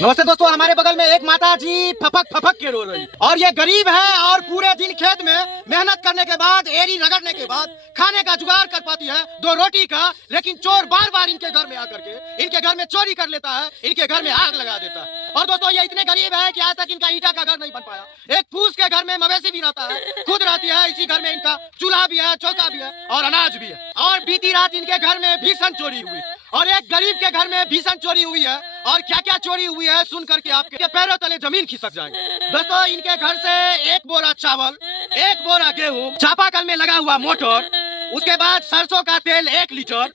नमस्ते दोस्तों, हमारे बगल में एक माता जी फपक फपक के रो रही और ये गरीब है और पूरे दिन खेत में मेहनत करने के बाद एड़ी रगड़ने के बाद खाने का जुगाड़ कर पाती है, दो रोटी का। लेकिन चोर बार बार इनके घर में आकर के इनके घर में चोरी कर लेता है, इनके घर में आग लगा देता है। और दोस्तों ये इतने गरीब है कि आज तक इनका ईटा का घर नहीं बन पाया। एक फूस के घर में मवेशी भी रहता है, खुद रहती है इसी घर में, इनका चूल्हा भी है, चौका भी है और अनाज भी है। और बीती रात इनके घर में भीषण चोरी हुई और एक गरीब के घर में भीषण चोरी हुई है। और क्या क्या चोरी हुई है सुन करके आपके पैरों तले जमीन खिसक जाएंगे। दोस्तों इनके घर से एक बोरा चावल, एक बोरा गेहूं, चापाकल में लगा हुआ मोटर, उसके बाद सरसों का तेल 1 लीटर,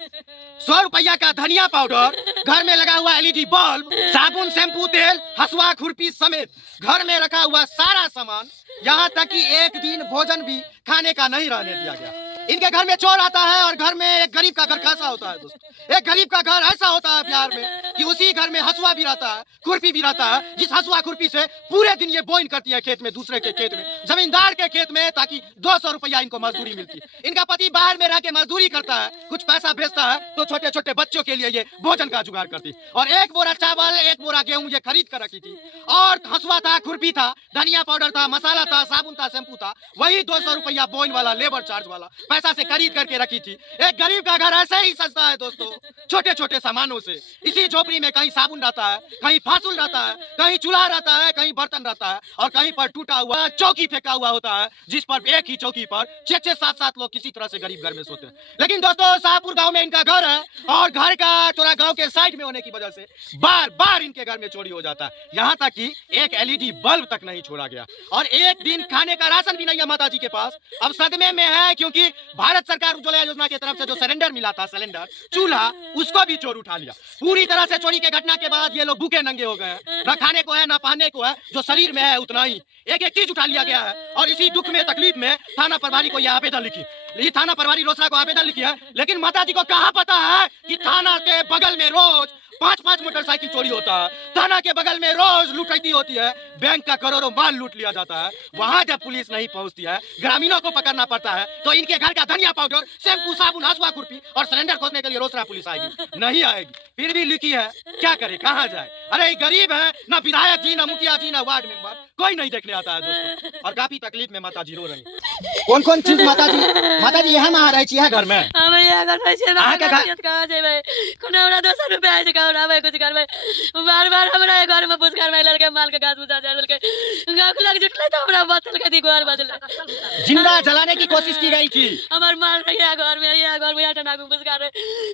100 रुपया का धनिया पाउडर, घर में लगा हुआ LED बल्ब, साबुन, शैम्पू, तेल, हसुआ, खुरपी समेत घर में रखा हुआ सारा सामान, यहाँ तक कि एक दिन भोजन भी खाने का नहीं रहने दिया गया। इनके घर में चोर आता है और घर में एक गरीब का घर कैसा होता है दोस्तों? एक गरीब का घर ऐसा होता है बिहार में कि उसी घर में हसुआ भी रहता है, खुरपी भी रहता है, जिस हसुआ खुरपी से पूरे दिन ये बोइन करती है खेत में, दूसरे के खेत में, जमींदार के खेत में, ताकि 200 रुपया इनको मजदूरी मिलती है। इनका पति बाहर में रह के मजदूरी करता है, कुछ पैसा भेजता है तो छोटे छोटे बच्चों के लिए ये भोजन का जुगाड़ करती है। और एक बोरा चावल, एक बोरा गेहूं ये खरीद कर रखी थी और हसुआ था, खुरपी था, धनिया पाउडर था, मसाला था, साबुन था, शैम्पू था, वही 200 रुपया बोइन वाला, लेबर चार्ज वाला पैसा से खरीद करके रखी थी। एक गरीब का घर ऐसे ही सजता है दोस्तों, छोटे छोटे सामानों से। इसी झोपड़ी में कहीं साबुन रहता है, कहीं फासुल रहता है, कहीं चूल्हा रहता है, कहीं बर्तन रहता है और कहीं पर टूटा हुआ चौकी फेंका हुआ होता है, जिस पर एक ही चौकी पर 6-6, 7-7 लोग किसी तरह से गरीब घर में सोते हैं। लेकिन दोस्तों शाहपुर गांव में इनका घर है और घर का थोड़ा गांव के साइड में होने की वजह से बार बार इनके घर में चोरी हो जाता है। यहाँ तक कि एक LED बल्ब तक नहीं छोड़ा गया और एक दिन खाने का राशन भी नहीं है माता जी के पास। अब सदमे में है क्योंकि भारत सरकार उज्ज्वला योजना की तरफ से जो सिलेंडर मिला था, सिलेंडर चूल्हा, उसको भी चोर उठा लिया। पूरी तरह से चोरी के घटना के बाद ये लोग भूखे नंगे हो गए हैं, न खाने को है, न पहनने को है, जो शरीर में है उतना ही एक एक चीज उठा लिया गया है। और इसी दुख में, तकलीफ में थाना प्रभारी को यह आवेदन लिखी, ये थाना प्रभारी रोसड़ा को आवेदन लिखी है। लेकिन माता जी को कहाँ पता है कि थाना के बगल में रोज 5-5 मोटरसाइकिल चोरी होता है, थाना के बगल में रोज लुटैती होती है, बैंक का करोड़ों माल लूट लिया जाता है। वहां जब पुलिस नहीं पहुंचती है, ग्रामीणों को पकड़ना पड़ता है, तो इनके घर का धनिया पाउडर, शैम्पू, साबुन, हसुआ, खुरपी और सिलेंडर खोजने के लिए रोसड़ा पुलिस आएगी, नहीं आएगी। फिर भी लिखी है, क्या करे, कहाँ जाए? अरे गरीब है, ना विधायक जी, ना मुखिया जी, ना वार्ड मेंबर, कोई नहीं देखने आता है दोस्तों। और काफी तकलीफ में माता जी रो रही। कौन कौन चीज माता जी यहाँ में रही है घर में? कुछ घर में बार बार हमरा घर में पुष्कर में लड़के माल के गाछ बुझा जाए लड़के गाख लग जुटले तो हमरा बोतल के दीवार बदल जिंदा जलाने की कोशिश की गई थी। हमार माल रही है घर में, ये घर में टना को पुष्कर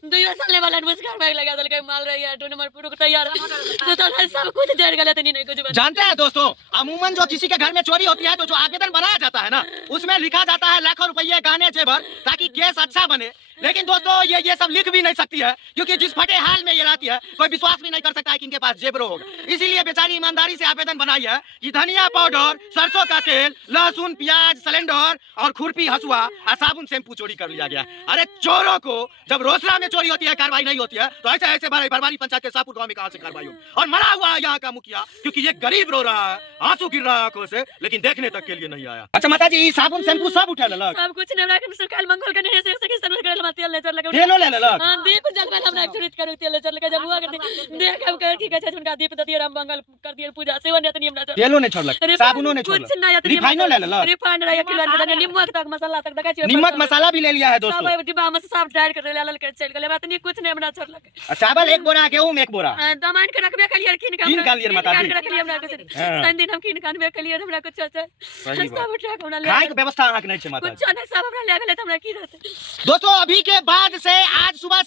2 साल वाला पुष्कर में लगा दल के माल रही है, 2 नंबर पुरुष तैयार तो सब कुछ जड़ गले तो नहीं कुछ। जानते हैं दोस्तों, अमूमन जो किसी के घर में चोरी होती है तो जो आवेदन बनाया जाता है ना, उसमें लिखा जाता है लाखों रुपये गहने जेवर, ताकि केस अच्छा बने। लेकिन दोस्तों ये सब लिख भी नहीं सकती है, क्योंकि जिस फटे हाल में ये रहती है कोई विश्वास भी नहीं कर सकता है कि इनके पास जेबरो होगा। इसीलिए बेचारी ईमानदारी से आवेदन बनाई है कि धनिया पाउडर, सरसों का तेल, लहसुन, प्याज, सिलेंडर और खुरपी, हसुआ और साबुन, शैम्पू चोरी कर लिया गया। अरे चोरों को जब रोसड़ा में चोरी होती है, कार्रवाई नहीं होती है, तो ऐसे ऐसे बरवारी पंचायत के शाहपुर गांव में कहां से कार्रवाई होगी? और मरा हुआ है यहाँ का मुखिया, क्योंकि ये गरीब रो रहा है, आंसू गिर रहा है आंखों से, लेकिन देखने तक के लिए नहीं आया। अच्छा माता जी, साबुन, शैम्पू सब उठा लग? सब कुछ नहीं, सरकार मंगल के नहीं से सर्विस करल मत तेल चल लगे तेलो ले लग। हां दीप जलवा हमरा चोरित करू तेल चल लगे, जब हुआ कर देख हम कह ठीक है उनका दीप दतिया राम मंगल कर दिए पूजा सेवन नहीं हमरा तेलो ने छोड़लक, साबुनो ने छोड़लक, रिफाइनो ले लग, रिफाइंड रहा किलो ने नमक तक मसाला तक देखा छी, नमक मसाला भी ले लिया है दोस्तों, सब डिब्बा में सब डाल कर ले के चल गेले, बात नहीं कुछ नहीं हमरा छोड़लक। चावल 1 बोरा, गेहूं 1 बोरा, दमान के रखबे कलियर किन का लिए माता जी रख लिया हमरा कुछ संग दिन हम किन कानबे कलियर हमरा कुछ सब उठा के हमरा ले खाए के व्यवस्था आंख नहीं छै माता जी, कुछ नहीं सब हमरा ले गेले त हमरा की रहते। दोस्तों अभी के बाद से आज सुबह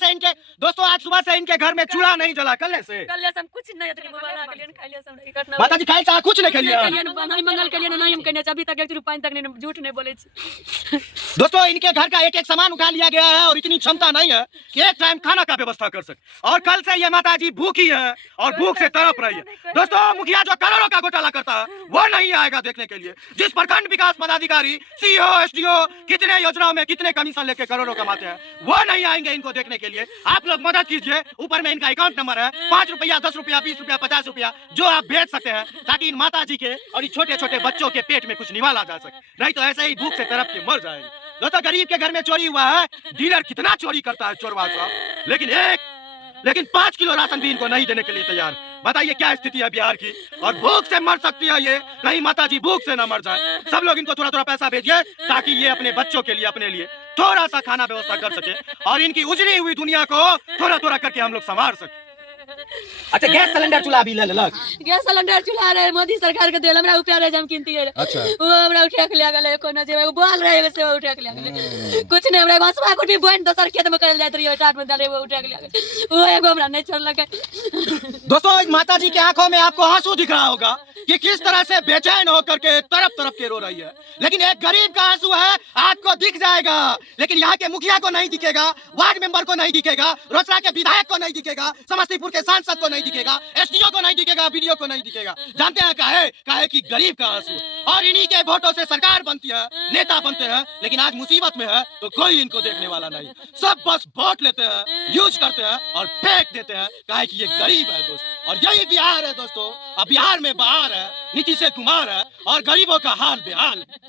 से इनके घर में चूल्हा नहीं जला, कल से हम कुछ नहीं अतरी मोबाइल के लिए खाई लिया सब घटना माता जी, खाए चाह कुछ नहीं खेलिए? नहीं मंगल के लिए नहीं हम कहने अभी तक 1 रुपया तक नहीं, झूठ नहीं बोले छी। दोस्तों इनके घर का एक एक सामान उठा लिया गया है और इतनी क्षमता नहीं है कि एक टाइम खाना का व्यवस्था कर सके। और कल से ये माता जी भूखी है और भूख से तड़प रही है। दोस्तों मुखिया जो करोड़ों का घोटाला करता है वो नहीं आएगा देखने के लिए। जिस प्रखंड विकास पदाधिकारी, CO, SDO कितने योजनाओं में कितने कमीशन लेके करोड़ों कमाते हैं, वो नहीं आएंगे इनको देखने के लिए। आप लोग मदद कीजिए, ऊपर में इनका अकाउंट नंबर है, 5 रुपया, 10 रुपया, 20 रुपया, 50 रुपया जो आप भेज सकते हैं, ताकि इन माता जी के और छोटे छोटे बच्चों के पेट में कुछ निवाला जा सके, नहीं तो ऐसे ही भूख से तड़प के मर जाएंगे। दोस्तों गरीब के घर में चोरी हुआ है, डीलर कितना चोरी करता है चोरवा साहब, लेकिन 5 किलो राशन भी इनको नहीं देने के लिए तैयार। बताइए क्या स्थिति है बिहार की। और भूख से मर सकती है ये, कहीं माता जी भूख से न मर जाए। सब लोग इनको थोड़ा थोड़ा पैसा भेजिए ताकि ये अपने बच्चों के लिए, अपने लिए थोड़ा सा खाना व्यवस्था कर सके और इनकी उजड़ी हुई दुनिया को थोड़ा थोड़ा करके हम लोग संवार सके। अच्छा, गैस सिलेंडर चूल्हा भी ले लेलक। गैस सिलेंडर चूल्हा रे मोदी सरकार के देल हमरा उपया रे हम किनती है। अच्छा, वो हमरा उठा के ले गेले कोनो जे बोल रहे से उठा के ले गेले। कुछ नहीं हमरा घसवा कुटी बोन दोसर खेत में करल जात रही टाट में डाले वो उठा के ले गेले। वो एगो हमरा नहीं छोड़लक। दोस्तों, एक माता जी के आंखों में आपको आंसू दिख रहा होगा कि किस तरह से बेचैन होकर के तरफ तरफ के रो रही है, लेकिन एक गरीब का आंसू है, आपको दिख जाएगा। लेकिन यहाँ के मुखिया को नहीं दिखेगा, वार्ड मेंबर को नहीं दिखेगा, रोसड़ा के विधायक को नहीं दिखेगा, समस्तीपुर के सांसद को नहीं दिखेगा, एसडीओ को नहीं दिखेगा, बीडीओ को नहीं दिखेगा। जानते हैं काहे कि गरीब का आंसू। और इन्हीं के वोटों से सरकार बनती है, नेता बनते हैं, लेकिन आज मुसीबत में है तो कोई इनको देखने वाला नहीं। सब बस वोट लेते हैं, यूज करते हैं और फेंक देते हैं, काहे कि ये गरीब है दोस्त। और यही बिहार है दोस्तों। अब बिहार में बाहर है, नीतीश कुमार है और गरीबों का हाल बेहाल है।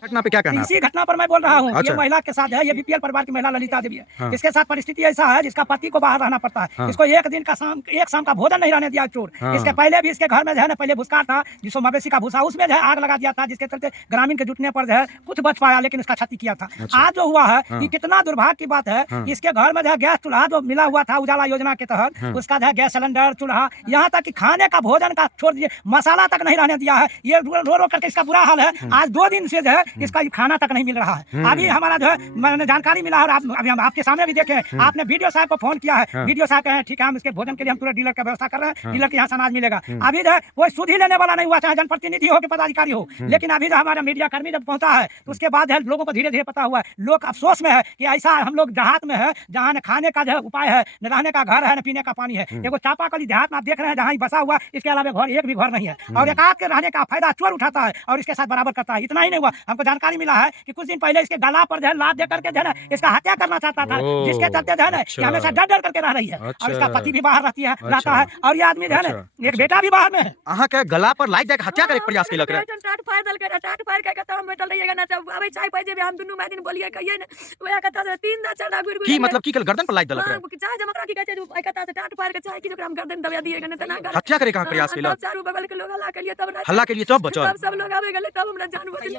घटना पे क्या कहना है? इसी घटना पर मैं बोल रहा हूँ। अच्छा। ये महिला के साथ है, ये बीपीएल परिवार की महिला ललिता देवी है। हाँ। इसके साथ परिस्थिति ऐसा है, जिसका पति को बाहर रहना पड़ता है। हाँ। इसको एक शाम का भोजन नहीं रहने दिया चोर। हाँ। इसके पहले भी इसके घर में जो है ना, पहले भूसकार था जिसको मवेशी का भूसा, उसमें जो है आग लगा दिया था, जिसके चलते ग्रामीण के जुटने पर जो है कुछ बच पाया, लेकिन इसका क्षति किया था। अच्छा। आज जो हुआ है, हाँ। ये कितना दुर्भाग्य की बात है। हाँ। इसके घर में जो है गैस चूल्हा जो मिला हुआ था उजाला योजना के तहत, हाँ। उसका जो है गैस सिलेंडर, चूल्हा, यहाँ तक कि खाने का भोजन का छोड़ दीजिए, मसाला तक नहीं रहने दिया है। ये रो रो करके इसका बुरा हाल है। आज 2 दिन से जो है इसका खाना तक नहीं मिल रहा है। अभी हमारा जो है मैंने जानकारी मिला और अभी हम आपके सामने भी देखे हैं। आपने वीडियो साहब को फोन किया है, वीडियो साहब कहे ठीक है, हम इसके भोजन के लिए हम पूरा डीलर का व्यवस्था कर रहे हैं, डीलर के यहाँ से अनाज मिलेगा। अभी जो है वो सुध ही लेने वाला नहीं हुआ, चाहे जनप्रतिनिधि हो के पदाधिकारी हो। लेकिन अभी जो हमारा मीडिया कर्मी जब पहुंचा है तो उसके बाद है लोगों को धीरे धीरे पता हुआ है। लोग अफसोस में है कि ऐसा हम लोग देहात में है जहाँ न खाने का जो है उपाय है, न रहने का घर है, न पीने का पानी है। एगो चापाकली देहात में आप देख रहे हैं जहाँ बसा हुआ, इसके अलावा घर एक भी घर नहीं है। और एक आध के रहने का फायदा चोर उठाता है और इसके साथ बराबर करता है। इतना ही नहीं हुआ, हमको जानकारी मिला है कि कुछ दिन पहले इसके गला पर जो है लात दे करके जो है ना इसका हत्या करना चाहता था, जिसके चलते जो है ना ये हमेशा डर डर करके रह रही है। और इसका पति भी बाहर रहता है और ये आदमी जो है ना एक बेटा भी बाहर में है। अहाँ के गला पर लाइक जाके हत्या करे के प्रयास केलक रे। टाट फाड़ दल के टाट फाड़ के कहता हम बैठल रहिएगा ना, तब अबे चाय पाई जे हम दुनू में दिन बोलिए कहिए ना, ओया कहता से 3 दा 4 दा गुड़ की मतलब की कल गर्दन पर लाइक दलक रे? चाय जमकरा की कहते जो कहता से टाट फाड़ के चाय की जो हम गर्दन दबा दिएगा ना तना कर हत्या करे का प्रयास केलक? चारों बगल के लोग हल्ला के लिए तब हल्ला के लिए तब बचल। तब सब लोग आवे गले तब हमरा जान बचल।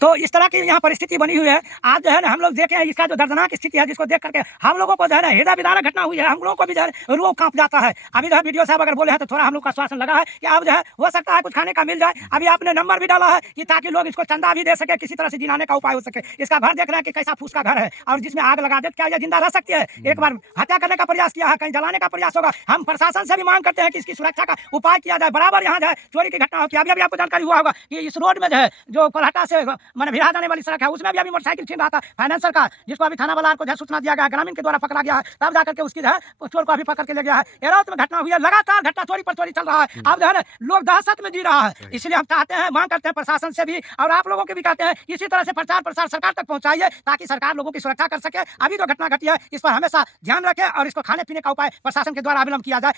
तो इस तरह की यहाँ परिस्थिति बनी हुई है। आज जो है ना हम लोग देखे हैं इसका जो दर्दनाक स्थिति है, जिसको देख करके हम लोगों को जो है ना हृदय विदारक घटना हुई है। हम लोगों को भी जो है रूह कांप जाता है। अभी जो है वीडियो साहब अगर बोले हैं तो थोड़ा हम लोग का आश्वासन लगा है कि अब जो है हो सकता है कुछ खाने का मिल जाए। अभी आपने नंबर भी डाला है कि ताकि लोग इसको चंदा भी दे सके, किसी तरह से जिनाने का उपाय हो सके। इसका घर देख रहे हैं कि कैसा फूस का घर है और जिसमें आग लगा दे, क्या यह जिंदा रह सकती है? एक बार हत्या करने का प्रयास किया है, कहीं जलाने का प्रयास होगा। हम प्रशासन से भी मांग करते हैं कि इसकी सुरक्षा का उपाय किया जाए। बराबर यहाँ जो है चोरी की घटना होती है। अभी आपको जानकारी हुआ होगा कि इस रोड में जो है जो कोल्हाटा से मैंने भिड़ा जाने वाली सड़क है, उसमें भी अभी मोटरसाइकिल छीन रहा था फाइनेंसर का, जिसको अभी थाना वाला को जो है सूचना दिया गया, ग्रामीण के द्वारा पकड़ा गया है। तब जाकर के उसकी जो है चोर को अभी पकड़ के ले गया है। एराउत में घटना हुई है, लगातार घटना चोरी पर चोरी चल रहा है। अब जो है ना लोग दहशत में जी रहा है। इसलिए हम चाहते हैं, मांग करते हैं प्रशासन से भी और आप लोगों के भी कहते हैं इसी तरह से प्रचार प्रसार सरकार तक पहुंचाइए ताकि सरकार लोगों की सुरक्षा कर सके। अभी जो घटना घटी है इस पर हमेशा ध्यान रखें और इसको खाने पीने का उपाय प्रशासन के द्वारा अवलंब किया जाए।